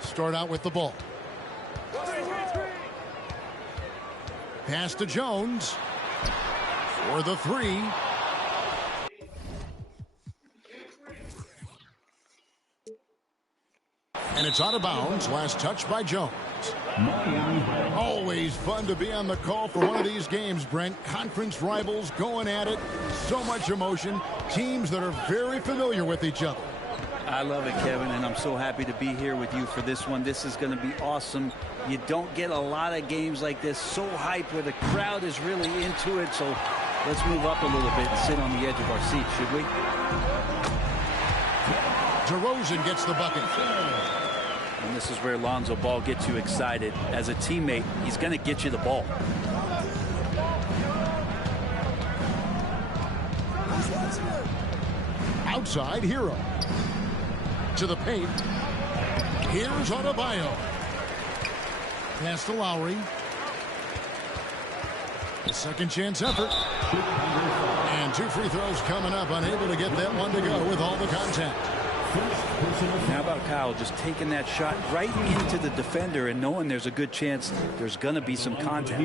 Start out with the ball. Pass to Jones for the three. And it's out of bounds. Last touch by Jones. Always fun to be on the call for one of these games, Brent. Conference rivals going at it. So much emotion. Teams that are very familiar with each other. I love it, Kevin, and I'm so happy to be here with you for this one. This is going to be awesome. You don't get a lot of games like this so hyped where the crowd is really into it. So let's move up a little bit and sit on the edge of our seat, should we? DeRozan gets the bucket. And this is where Lonzo Ball gets you excited. As a teammate, he's going to get you the ball. Outside, Hero. To the paint. Here's Adebayo. Pass to Lowry. A second chance effort. And 2 free throws coming up. Unable to get that one to go with all the contact. How about Kyle just taking that shot right into the defender and knowing there's a good chance there's going to be some contact.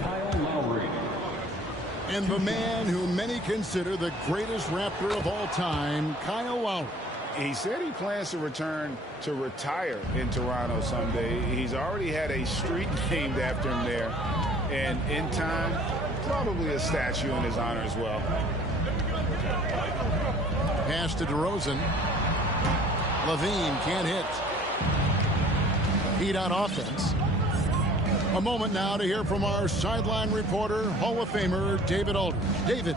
Kyle Lowry. And the man who many consider the greatest Raptor of all time, Kyle Lowry. He said he plans to return to retire in Toronto someday. He's already had a street named after him there. And in time, probably a statue in his honor as well. Pass to DeRozan. Levine can't hit. Heat on offense. A moment now to hear from our sideline reporter, Hall of Famer David Aldridge. David.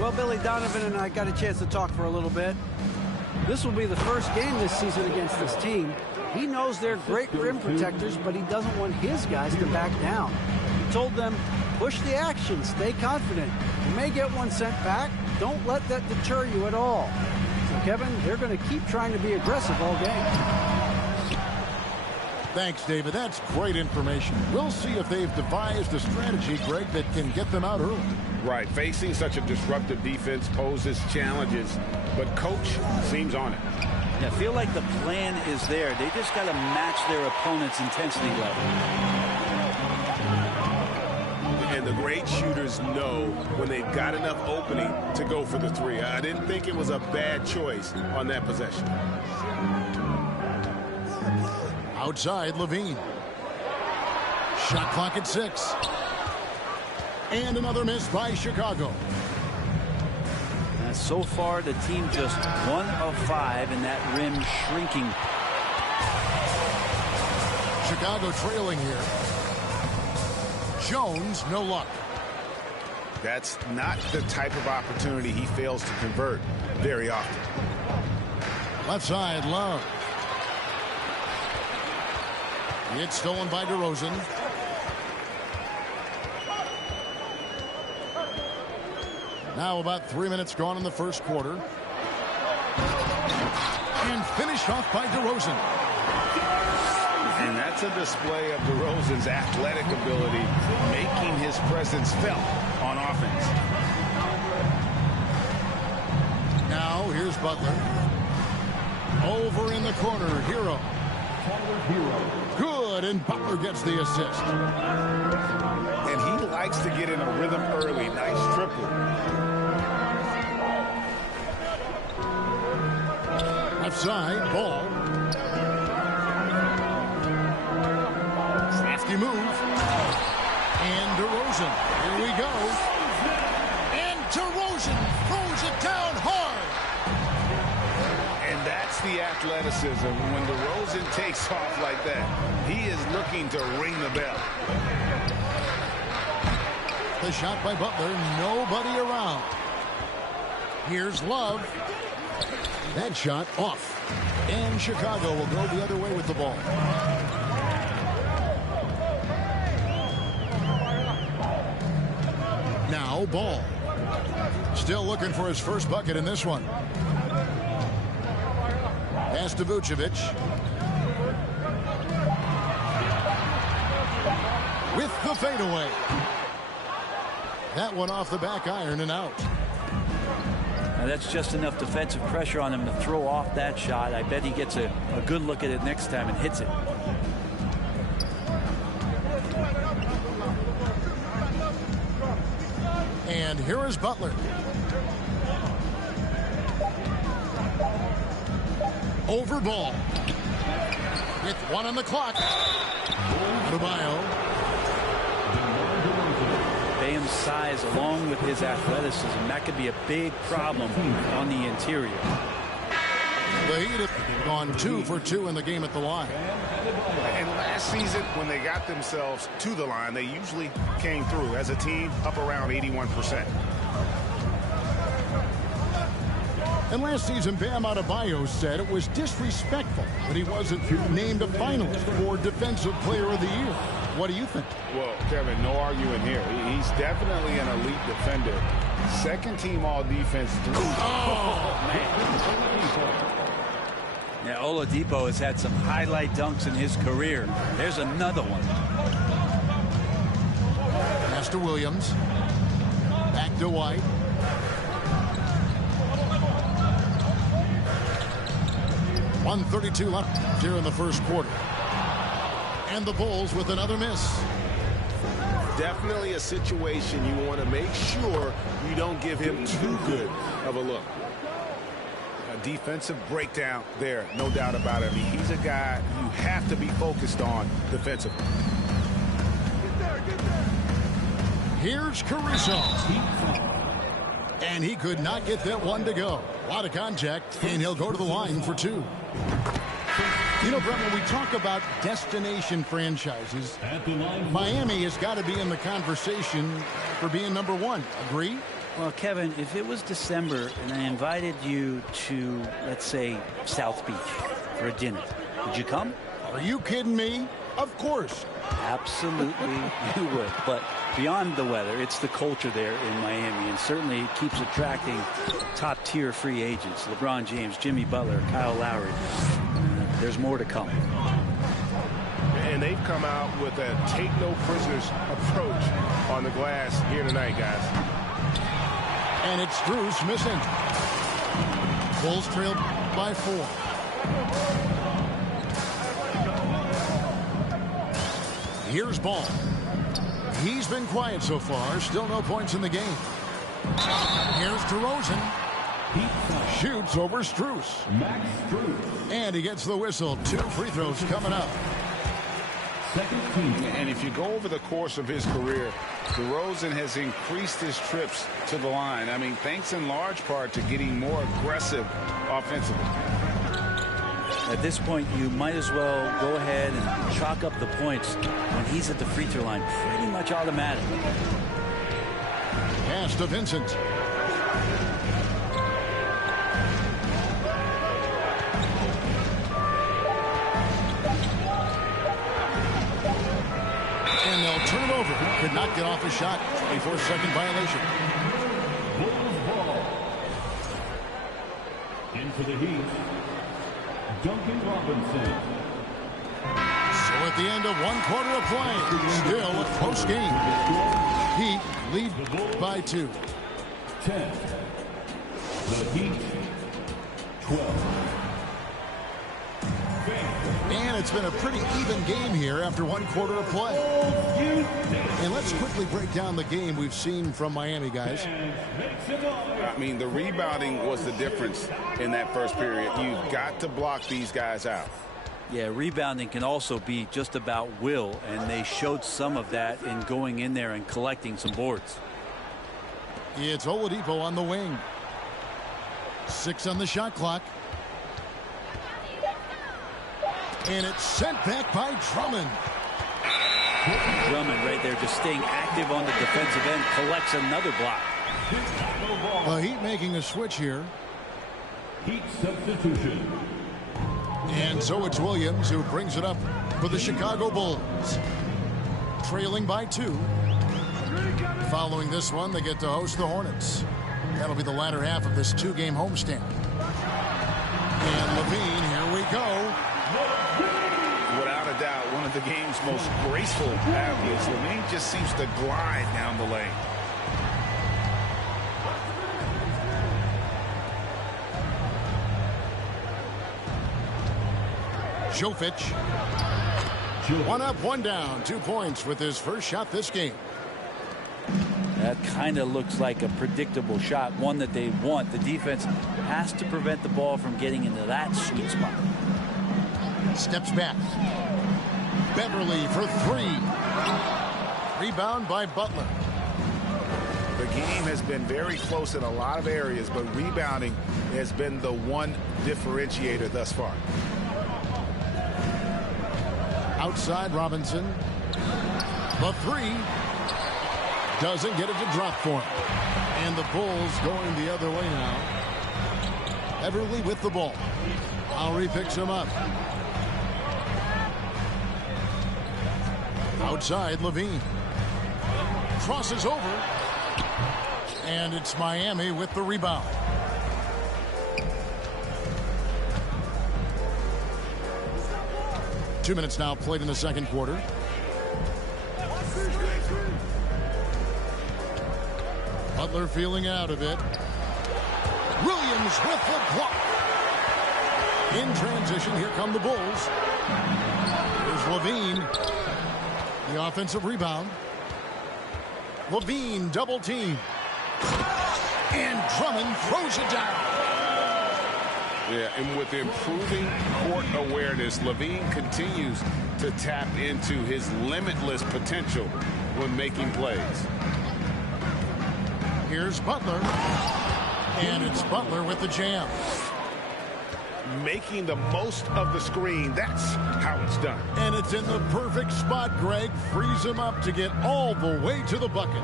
Well, Billy Donovan and I got a chance to talk for a little bit. This will be the first game this season against this team. He knows they're great rim protectors, but he doesn't want his guys to back down. He told them, push the action, stay confident. You may get one sent back. Don't let that deter you at all. So, Kevin, they're going to keep trying to be aggressive all game. Thanks, David. That's great information. We'll see if they've devised a strategy, Greg, that can get them out early. Right. Facing such a disruptive defense poses challenges, but coach seems on it. I feel like the plan is there. They just got to match their opponent's intensity level. And the great shooters know when they've got enough opening to go for the three. I didn't think it was a bad choice on that possession. Outside, Levine. Shot clock at 6. And another miss by Chicago. And so far, the team just 1 of 5 in that rim shrinking. Chicago trailing here. Jones, no luck. That's not the type of opportunity he fails to convert very often. Left side, Love. It's stolen by DeRozan. Now about 3 minutes gone in the first quarter. And finished off by DeRozan. And that's a display of DeRozan's athletic ability, making his presence felt on offense. Now here's Butler. Over in the corner, Hero. Good, and Butler gets the assist. And he likes to get in a rhythm early. Nice triple. Left side, Ball. Crafty move. And DeRozan. Here we go. And DeRozan throws it down hard. And that's the athleticism. When DeRozan takes off like that, he is looking to ring the bell. The shot by Butler. Nobody around. Here's Love. That shot off. And Chicago will go the other way with the ball. Now Ball. Still looking for his first bucket in this one. Pass to Vucevic. With the fadeaway. That one off the back iron and out. Now that's just enough defensive pressure on him to throw off that shot. I bet he gets a good look at it next time and hits it. And here is Butler. Over ball. With 1 on the clock. Adebayo. Bam's size along with his athleticism, that could be a big problem on the interior. The Heat have gone 2 for 2 in the game at the line. And last season, when they got themselves to the line, they usually came through as a team up around 81%. And last season, Bam Adebayo said it was disrespectful that he wasn't named a finalist for Defensive Player of the Year. What do you think? Well, Kevin, no arguing here. He's definitely an elite defender. Second team all defense. Oh, man. Yeah, Oladipo has had some highlight dunks in his career. There's another one. Pass to Williams. Back to White. .132 left here in the first quarter. And the Bulls with another miss. Definitely a situation you want to make sure you don't give him too good of a look. A defensive breakdown there, no doubt about it. I mean, he's a guy you have to be focused on defensively. Here's Caruso. And he could not get that one to go. A lot of contact, and he'll go to the line for 2. You know, Brett, when we talk about destination franchises, Miami has got to be in the conversation for being number 1. Agree? Well, Kevin, if it was December and I invited you to, let's say, South Beach for a dinner, would you come? Are you kidding me? Of course. Absolutely you would. But beyond the weather, it's the culture there in Miami, and certainly it keeps attracting top-tier free agents. LeBron James, Jimmy Butler, Kyle Lowry. There's more to come. And they've come out with a take-no-prisoners approach on the glass here tonight, guys. And it's Strus missing. Bulls trailed by 4. Here's Ball. He's been quiet so far. Still no points in the game. Here's DeRozan. Shoots over Strus. And he gets the whistle. 2 free throws coming up. And if you go over the course of his career, DeRozan has increased his trips to the line. I mean, thanks in large part to getting more aggressive offensively. At this point, you might as well go ahead and chalk up the points when he's at the free throw line. Pretty much automatic. Pass to Vincent. And they'll turn it over. Could not get off a shot. 24-second violation. Bulls ball. In for the Heat, Duncan Robinson. So at the end of 1 quarter of play, still a close game. Heat lead by 2. 10. The Heat, 12. And it's been a pretty even game here after 1 quarter of play. And let's quickly break down the game we've seen from Miami, guys. I mean, the rebounding was the difference in that first period. You've got to block these guys out. Yeah, rebounding can also be just about will, and they showed some of that in going in there and collecting some boards. It's Oladipo on the wing. 6 on the shot clock. And it's sent back by Drummond. Drummond right there just staying active on the defensive end, collects another block. The Heat making a switch here. Heat substitution. And so it's Williams who brings it up for the Chicago Bulls. Trailing by 2. Following this one, they get to host the Hornets. That'll be the latter half of this 2-game homestand. And Levine, here we go. Without a doubt, one of the game's most graceful athletes. Levine just seems to glide down the lane. Jovic. One up, one down. 2 points with his first shot this game. That kind of looks like a predictable shot, one that they want. The defense has to prevent the ball from getting into that sweet spot. Steps back. Beverly for 3. Rebound by Butler. The game has been very close in a lot of areas, but rebounding has been the one differentiator thus far. Outside Robinson. The 3. Doesn't get it to drop for him. And the Bulls going the other way now. Beverly with the ball. Lowry picks him up. Outside Levine. Crosses over. And it's Miami with the rebound. Two minutes now played in the second quarter. Butler feeling out of it. Williams with the block. In transition, here come the Bulls. Here's Levine. The offensive rebound. Levine double team. And Drummond throws it down. Yeah, and with improving court awareness, Levine continues to tap into his limitless potential when making plays. Here's Butler. And it's Butler with the jam. Making the most of the screen. That's how it's done. And it's in the perfect spot. Greg frees him up to get all the way to the bucket.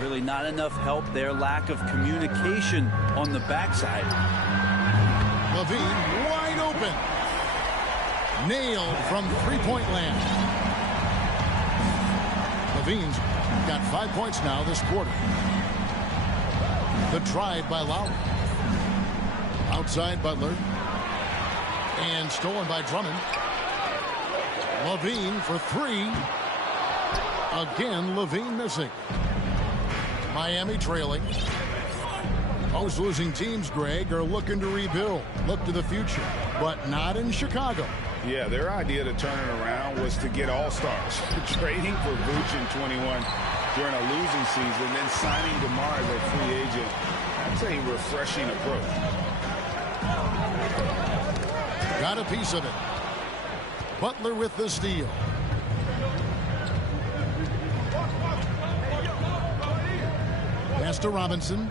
Really not enough help there. Lack of communication on the backside. Levine wide open. Nailed from three-point land. Levine's got 5 points now this quarter. The drive by Lowry. Outside Butler. And stolen by Drummond. Levine for 3. Again, Levine missing. Miami trailing. Most losing teams, Greg, are looking to rebuild. Look to the future, but not in Chicago. Yeah, their idea to turn it around was to get all-stars. Trading for Vooch in 21 during a losing season, then signing DeMar as a free agent. That's a refreshing approach. Got a piece of it. Butler with the steal. Pass to Robinson.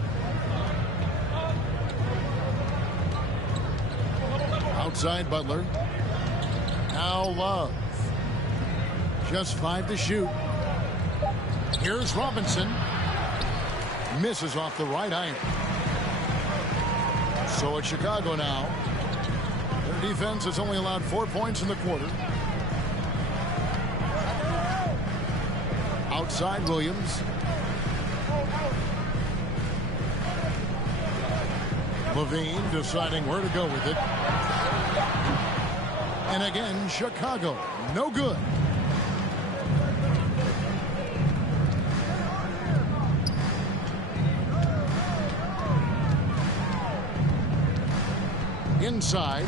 Outside Butler. Now Love. Just 5 to shoot. Here's Robinson. Misses off the right iron. So it's Chicago now. Their defense has only allowed 4 points in the quarter. Outside Williams. Levine deciding where to go with it. And again, Chicago, no good. Inside.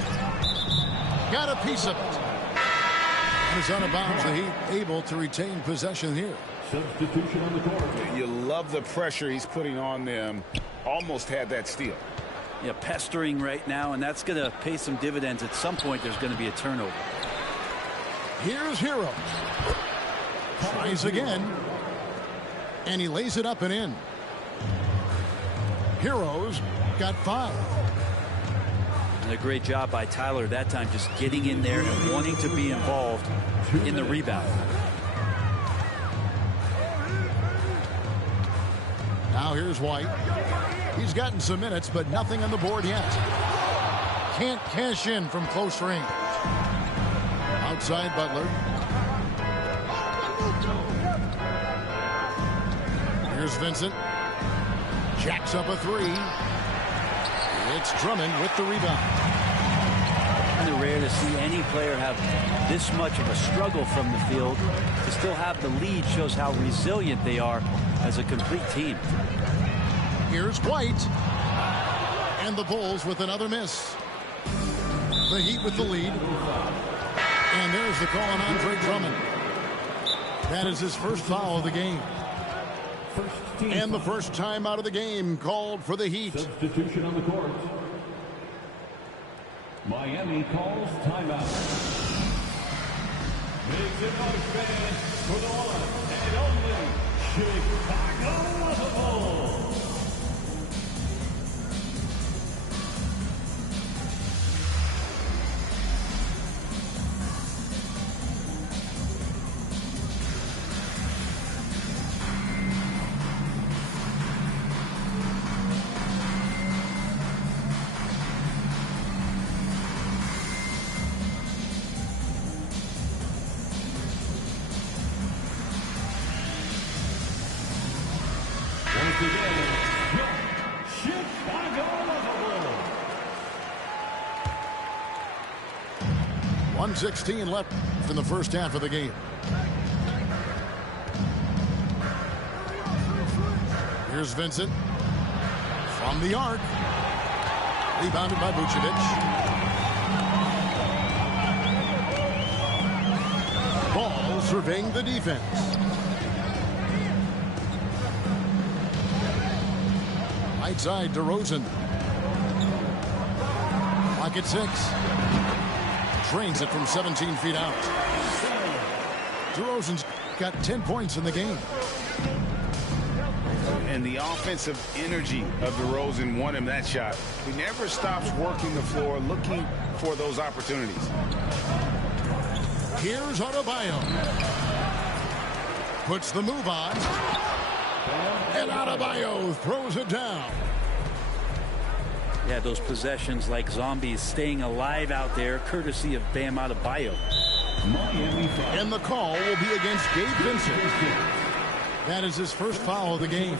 Got a piece of it. And it's out of bounds. The Heat able to retain possession here. Substitution on the court. You love the pressure he's putting on them. Almost had that steal. Yeah, pestering right now, and that's going to pay some dividends. At some point, there's going to be a turnover. Here's Hero. Tries again. And he lays it up and in. Hero's got 5. And a great job by Tyler that time, just getting in there and wanting to be involved in the rebound. Now here's White. He's gotten some minutes, but nothing on the board yet. Can't cash in from close range. Outside Butler. Here's Vincent. Jacks up a 3. It's Drummond with the rebound. Kind of rare to see any player have this much of a struggle from the field. To still have the lead shows how resilient they are as a complete team. Here's White. And the Bulls with another miss. The Heat with the lead. And there's the call on Andre Drummond. That is his first foul of the game. And the first time out of the game called for the Heat. Substitution on the court. Miami calls timeout. Makes it noise fan for the one and only Chicago Bulls. Once again, your Chicago Bulls. 1:16 left in the first half of the game. Here's Vincent from the arc. Rebounded by Vucevic. Ball surveying the defense. Right side, DeRozan. Clock at 6. Drains it from 17 feet out. DeRozan's got 10 points in the game. And the offensive energy of DeRozan won him that shot. He never stops working the floor, looking for those opportunities. Here's Adebayo. Puts the move on. And Adebayo throws it down. Yeah, those possessions like zombies staying alive out there, courtesy of Bam Adebayo. Miami foul. And the call will be against Gabe Vincent. That is his first foul of the game.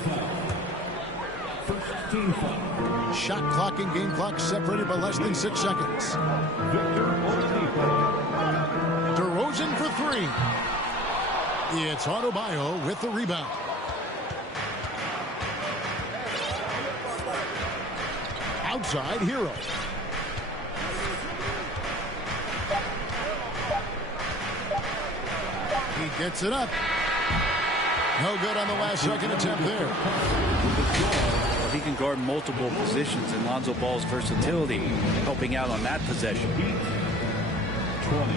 First team foul. Shot clock and game clock separated by less than 6 seconds. Victor Oladipo. DeRozan for 3. It's Adebayo with the rebound. Outside, Hero. He gets it up. No good on the last second attempt there. Well, he can guard multiple positions, and Lonzo Ball's versatility helping out on that possession. 20.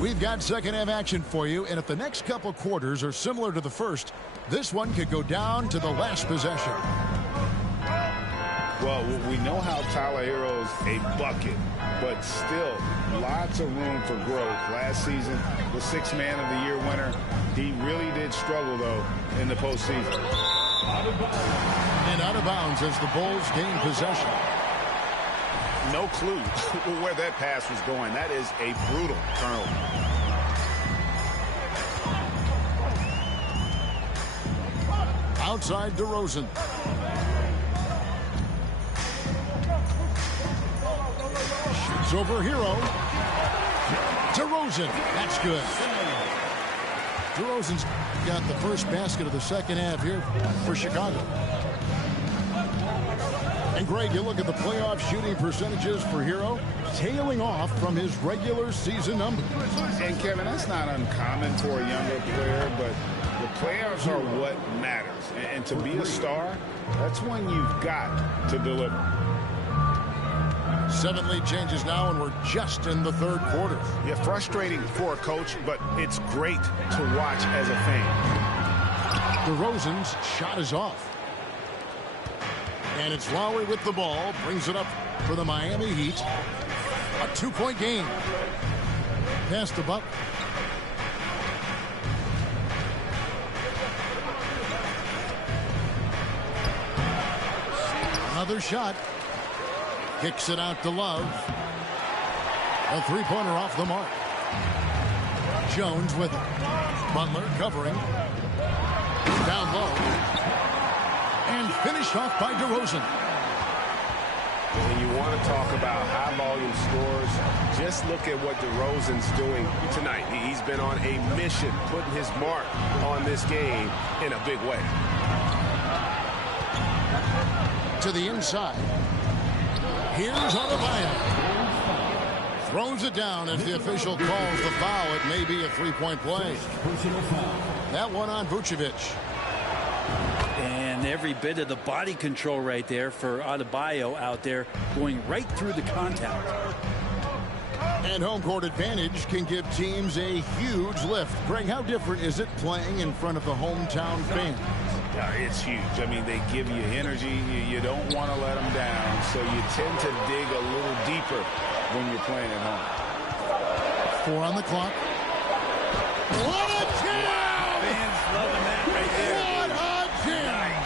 We've got second half action for you, and if the next couple quarters are similar to the first, this one could go down to the last possession. Well, we know how Tyler Hero's a bucket, but still lots of room for growth. Last season, the 6th Man of the Year winner, he really did struggle, though, in the postseason. And out of bounds as the Bulls gain possession. No clue where that pass was going. That is a brutal turnover. Outside, DeRozan. Shoots over Hero. DeRozan. That's good. DeRozan's got the first basket of the second half here for Chicago. And Greg, you look at the playoff shooting percentages for Hero, tailing off from his regular season numbers. And Kevin, that's not uncommon for a younger player, but the playoffs are what matters. And to be a star, that's when you've got to deliver. 7 lead changes now, and we're just in the third quarter. Yeah, frustrating for a coach, but it's great to watch as a fan. DeRozan's shot is off. And it's Lowry with the ball, brings it up for the Miami Heat. A 2-point game. Pass to Buck. Another shot. Kicks it out to Love. A 3-pointer off the mark. Jones with it. Butler covering. Down low. And finished off by DeRozan. When you want to talk about high-volume scores, just look at what DeRozan's doing tonight. He's been on a mission, putting his mark on this game in a big way. To the inside. Here's Adebayo. Throws it down as the official calls the foul. It may be a three-point play. Personal foul. That one on Vucevic. And every bit of the body control right there for Adebayo out there, going right through the contact. And home court advantage can give teams a huge lift. Greg, how different is it playing in front of the hometown fans? It's huge. I mean, they give you energy. You don't want to let them down, so you tend to dig a little deeper when you're playing at home. 4 on the clock. What a jam! Fans loving that right there. What a jam!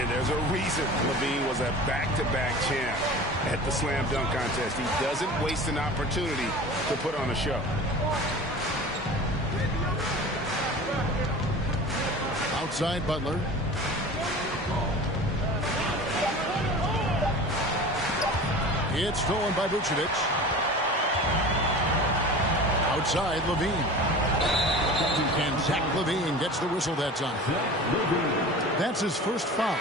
And there's a reason Levine was a back-to-back champ at the slam dunk contest. He doesn't waste an opportunity to put on a show. Outside Butler. It's stolen by Vucevic. Outside Levine. And Zach Levine gets the whistle that time. That's his first foul.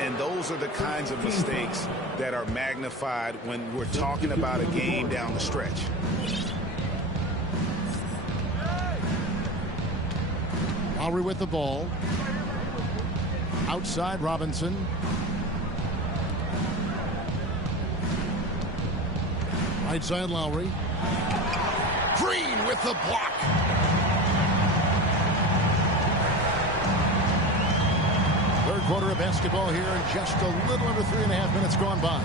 And those are the kinds of mistakes that are magnified when we're talking about a game down the stretch. Lowry with the ball. Outside Robinson. Right side Lowry. Green with the block. Third quarter of basketball here, and just a little under 3.5 minutes gone by.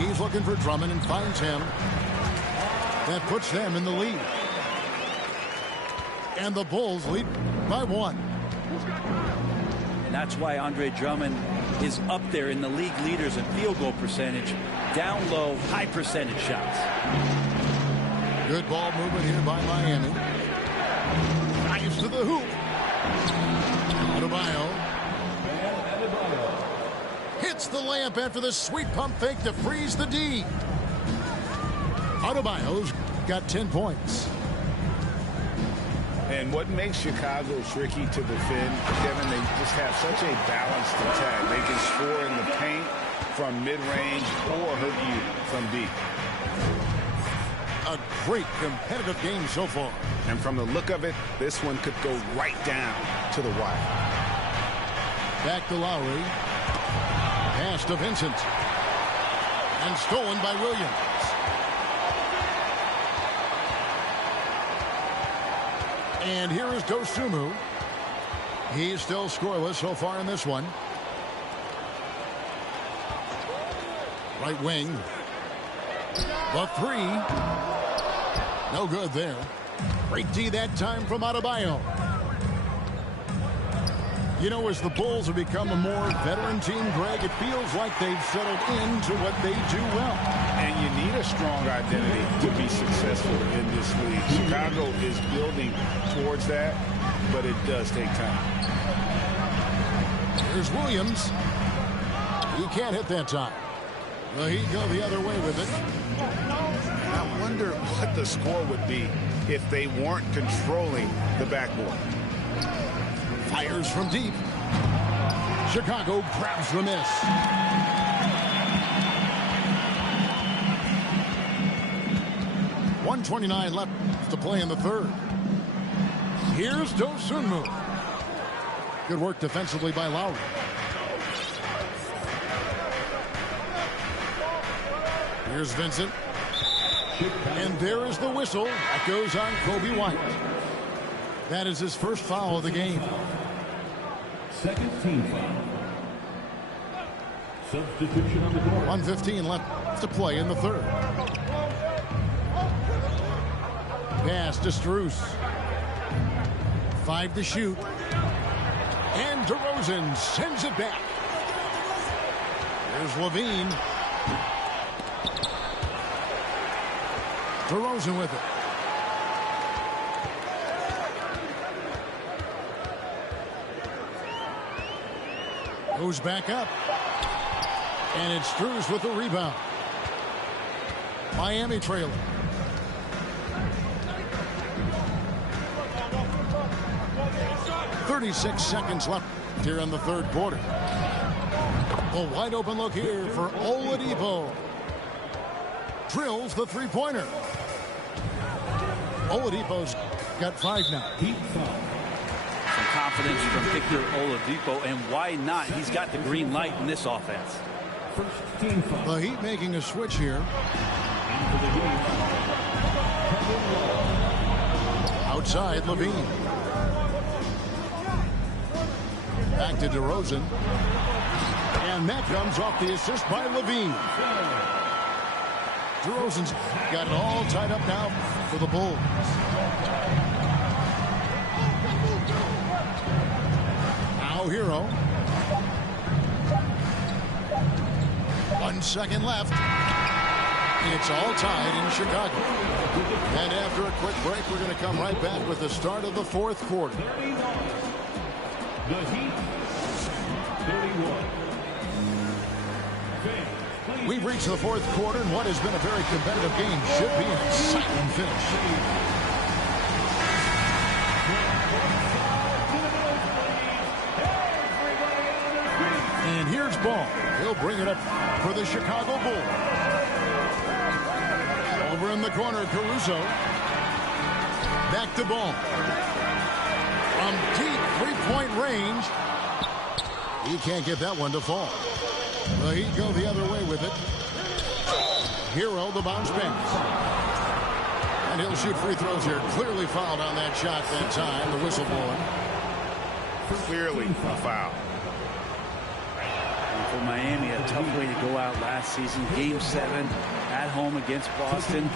He's looking for Drummond and finds him. That puts them in the lead. And the Bulls lead by 1. And that's why Andre Drummond is up there in the league leaders in field goal percentage. Down low, high percentage shots. Good ball movement here by Miami. Drives to the hoop. Adebayo. Hits the layup after the sweet pump fake to freeze the D. Adebayo's got 10 points. And what makes Chicago tricky to defend, Kevin, they just have such a balanced attack. They can score in the paint from mid-range or hurt you from deep. A great competitive game so far. And from the look of it, this one could go right down to the wire. Back to Lowry. Pass to Vincent. And stolen by Williams. And here is Dosunmu. He's still scoreless so far in this one. Right wing. The three. No good there. Great D that time from Adebayo. You know, as the Bulls have become a more veteran team, Greg, it feels like they've settled into what they do well. And you need a strong identity to be successful in this league. Chicago is building towards that, but it does take time. Here's Williams. He can't hit that time. Well, he'd go the other way with it. I wonder what the score would be if they weren't controlling the backboard. Fires from deep. Chicago grabs the miss. .129 left to play in the third. Here's Dosunmu. Good work defensively by Lowry. Here's Vincent. And there is the whistle. That goes on Kobe White. That is his first foul of the game. Second team foul. Substitution on the court. 1:15 left to play in the third. Pass to Strus. 5 to shoot. And DeRozan sends it back. Here's Levine. DeRozan with it. Goes back up. And it's Strus with the rebound. Miami trailing. 36 seconds left here in the third quarter. A wide open look here for Oladipo. Drills the three-pointer. Oladipo's got 5 now. Some confidence from Victor Oladipo, and why not? He's got the green light in this offense. The Heat making a switch here. Outside, Levine. Back to DeRozan. And that comes off the assist by Levine. DeRozan's got it all tied up now for the Bulls. Now Hero. 1 second left. It's all tied in Chicago. And after a quick break, we're going to come right back with the start of the fourth quarter. The Heat, 31. We've reached the fourth quarter, and what has been a very competitive game should be an exciting finish. And here's Ball. He'll bring it up for the Chicago Bulls. Over in the corner, Caruso. Back to Ball. From deep three-point range. He can't get that one to fall. The Heat go the other way with it. Hero, the bounce pass. And he'll shoot free throws here. Clearly fouled on that shot that time. The whistle blowing. Clearly a foul. And for Miami, a tough way to go out last season. Game 7 at home against Boston.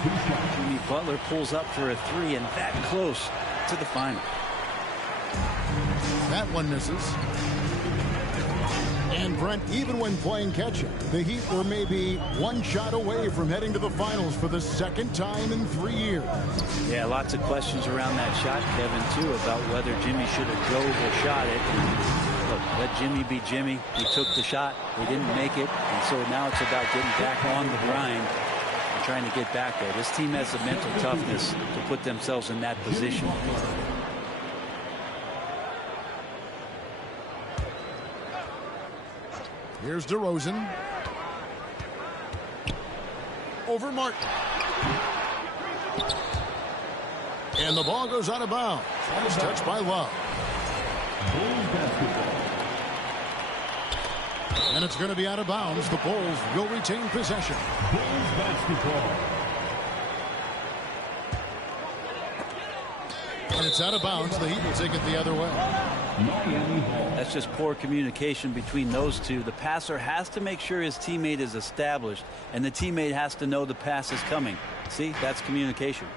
Jimmy Butler pulls up for a 3 and that close to the final. That one misses. And Brent, even when playing catch-up, the Heat were maybe one shot away from heading to the finals for the second time in 3 years. Yeah, lots of questions around that shot, Kevin, too, about whether Jimmy should have dove or shot it. Look, let Jimmy be Jimmy. He took the shot. He didn't make it. And so now it's about getting back on the grind and trying to get back there. This team has the mental toughness to put themselves in that position. Here's DeRozan. Over Martin. And the ball goes out of bounds. It's touched by Love. Bulls basketball. And it's going to be out of bounds. The Bulls will retain possession. Bulls basketball. And it's out of bounds. The Heat will take it the other way. Miami Hall. That's just poor communication between those two. The passer has to make sure his teammate is established, and the teammate has to know the pass is coming. See, that's communication.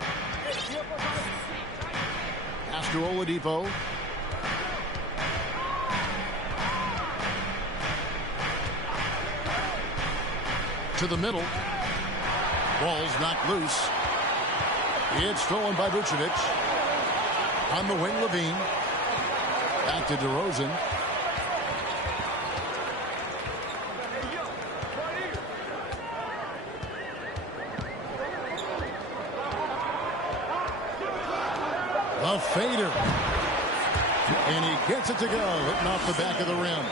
Pass to Oladipo. To the middle. Ball's knocked loose. It's stolen by Vucevic. On the wing, Levine. Back to DeRozan. The fader. And he gets it to go, hitting off the back of the rim.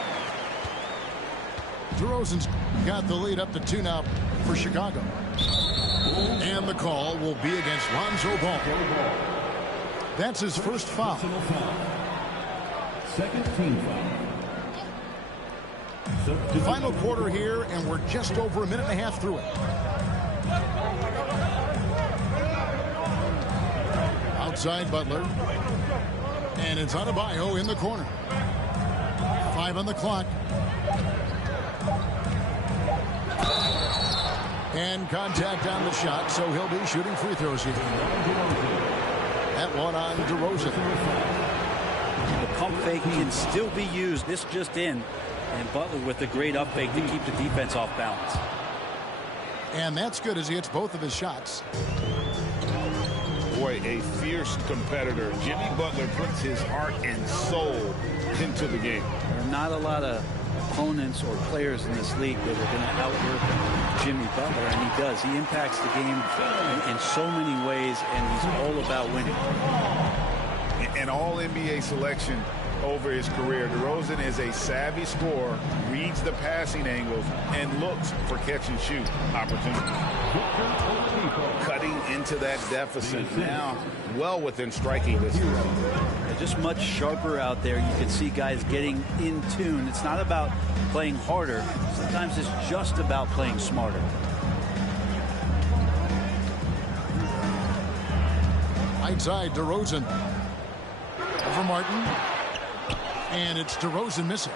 DeRozan's got the lead up to 2 now for Chicago. And the call will be against Lonzo Ball. That's his first foul. Second team foul. Final quarter here, and we're just over a minute and a half through it. Outside Butler. And it's Adebayo in the corner. 5 on the clock. And contact on the shot, so he'll be shooting free throws here. That one on DeRozan. The pump fake can still be used. This just in. And Butler with a great up fake to keep the defense off balance. And that's good as he hits both of his shots. Boy, a fierce competitor. Jimmy Butler puts his heart and soul into the game. There are not a lot of opponents or players in this league that are going to outwork Jimmy Butler, and he does. He impacts the game in so many ways, and he's all about winning. An all-NBA selection over his career. DeRozan is a savvy scorer, reads the passing angles, and looks for catch-and-shoot opportunities. Cutting into that deficit now, well within striking distance. Just much sharper out there. You can see guys getting in tune. It's not about playing harder. Sometimes it's just about playing smarter. Right side, DeRozan. Over Martin. And it's DeRozan missing.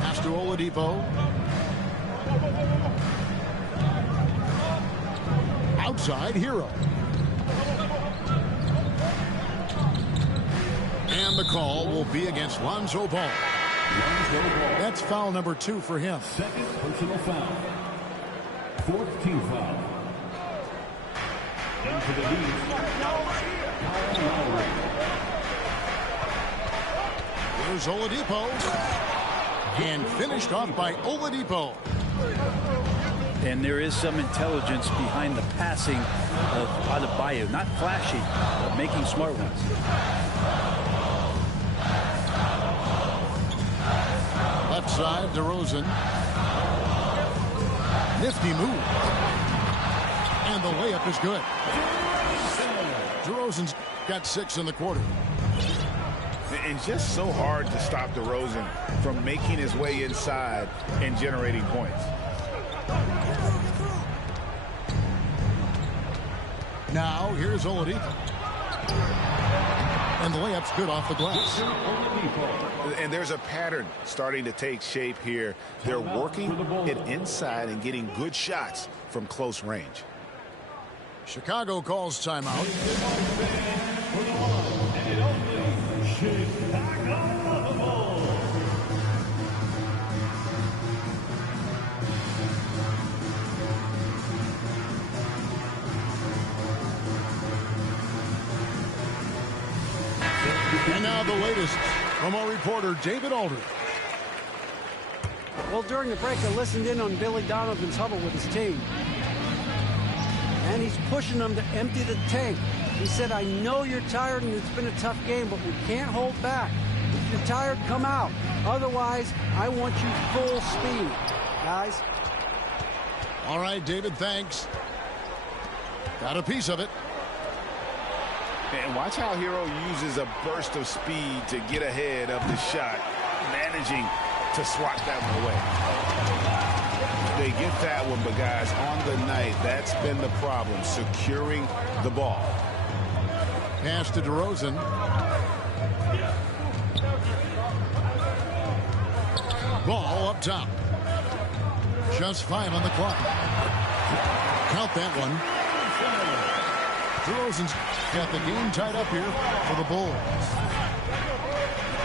Pass to Oladipo. Outside, Hero. And the call will be against Lonzo Ball. That's foul number 2 for him. Second personal foul. Fourth team foul. Into the lead. Here's Oladipo. And finished off by Oladipo. And there is some intelligence behind the passing of Adebayo. Not flashy, but making smart ones. Left side, DeRozan. Nifty move. And the layup is good. DeRozan's got 6 in the quarter. And just so hard to stop DeRozan from making his way inside and generating points. Now, here's Oladipo. And the layup's good off the glass. And there's a pattern starting to take shape here. They're working it inside and getting good shots from close range. Chicago calls timeout. And now the latest from our reporter, David Aldridge. Well, during the break, I listened in on Billy Donovan's huddle with his team. And he's pushing them to empty the tank. He said, I know you're tired and it's been a tough game, but we can't hold back. If you're tired, come out. Otherwise, I want you full speed. Guys. All right, David, thanks. Got a piece of it. And watch how Hero uses a burst of speed to get ahead of the shot, managing to swat that one away. They get that one, but guys, on the night, that's been the problem, securing the ball. Pass to DeRozan. Ball up top. Just 5 on the clock. Count that one. DeRozan's got the game tied up here for the Bulls.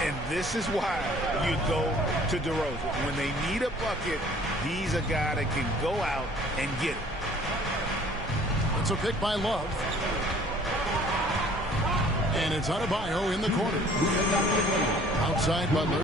And this is why you go to DeRozan. When they need a bucket, he's a guy that can go out and get it. It's a pick by Love. And it's Adebayo in the corner. Outside Butler.